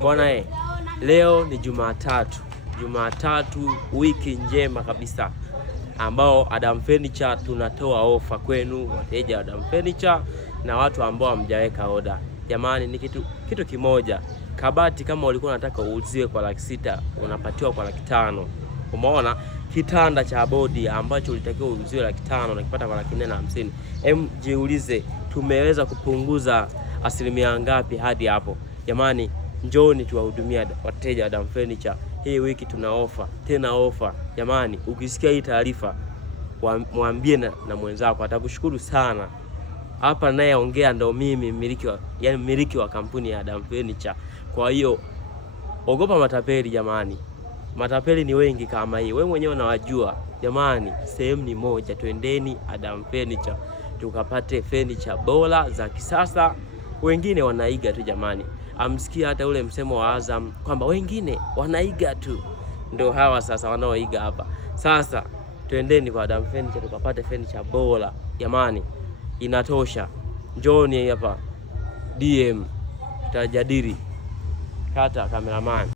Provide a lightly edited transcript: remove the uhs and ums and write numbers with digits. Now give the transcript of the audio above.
Bwana leo ni Jumatatu, wiki njema kabisa, ambao Adam Furniture tunatoa ofa kwenu wateja wa Adam Furniture na watu ambao hamjaweka oda. Jamani, ni kitu kimoja. Kabati kama ulikuwa unataka uuziwe kwa 600,000 unapatiwa kwa 500,000. Umeona? Kitanda cha bodi ambacho ulitakiwa uuziwe 500,000 unakipata kwa 450,000. Jiulize, tumeweza kupunguza asilimia ngapi hadi hapo? Jamani, njoni tuwahudumia wateja wa Adam Furniture. Hii wiki tuna ofa, tena ofa. Jamani, ukisikia hii taarifa mwambie na mwenzako, atakushukuru sana. Hapa naye ongea ndo mimi mmiliki wa kampuni ya Adam Furniture. Kwa hiyo ogopa matapeli jamani. Matapeli ni wengi kama hii. Wewe mwenyewe unawajua. Jamani, sehemu ni moja. Twendeni Adam Furniture tukapate furniture bora za kisasa. Wengine wanaiga tu jamani. Amsikia hata ule msemo wa Azam kwamba wengine wanaiga tu. Ndio hawa sasa wanaoiga hapa. Sasa twendeni kwa Adam Furniture tukapate furniture bora. Jamani, inatosha. Njoni hapa DM tutajadili. Kata cameraman.